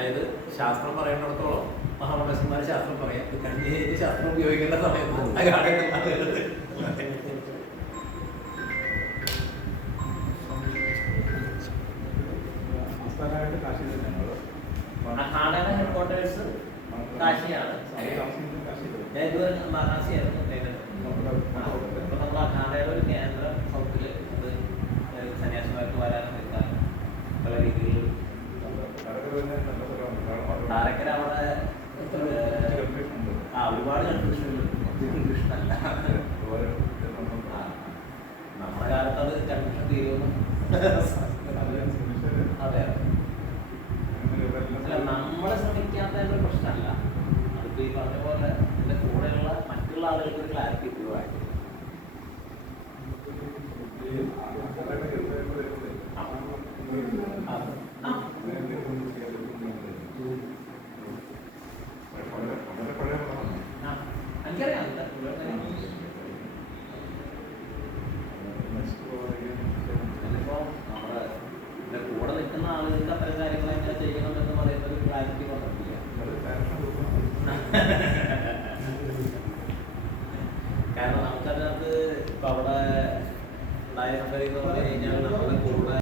അതായത് ശാസ്ത്രം പറയുന്നിടത്തോളം മഹാമനസ്സന്മാർ ശാസ്ത്രം പറയാം, കഴിഞ്ഞ് ശാസ്ത്രം ഉപയോഗിക്കേണ്ട സമയത്ത് ഹാഡയുടെ ഹെഡ്ക്വാർട്ടേഴ്സ് കാശിയാണ്. ഞാൻ ഇതുവരെ വാരണാസിയായിരുന്നു. അപ്പൊ നമ്മൾ ആ ഹാഡയുടെ ഒരു കേന്ദ്രം സൗത്തില് അത് സന്യാസിമാർക്ക് വരാനും നിൽക്കാനും പല രീതിയിൽ താരക്കര അവിടെ ഒരുപാട് കൺഫ്യൂഷനല്ല. നമ്മുടെ കാലത്ത് അത് കൺഫ്യൂഷൻ തീരുന്നു. അതെ, അല്ല നമ്മളെ ശ്രമിക്കാത്തതിന്റെ ഒരു പ്രശ്നമല്ല. അതിപ്പോ ഈ പറഞ്ഞ പോലെ ഇതിന്റെ കൂടെയുള്ള മറ്റുള്ള ആളുകൾക്ക് ഒരു ക്ലാരിറ്റി ഇപ്പോഴും ആയിട്ട് എനിക്കറിയാം. അതിപ്പോ നമ്മുടെ ഇതിന്റെ കൂടെ നിൽക്കുന്ന ആളുകൾക്ക് അത്തരം കാര്യങ്ങൾ എങ്ങനെ ചെയ്യണം എന്ന് പറയുന്ന ഒരു ക്ലാരിറ്റി വന്നിട്ടില്ല. കാരണം നമുക്കതിനകത്ത് ഇപ്പൊ അവിടെ ഉണ്ടായ സംഗതി എന്ന് പറഞ്ഞു കഴിഞ്ഞാൽ നമ്മുടെ കൂടെ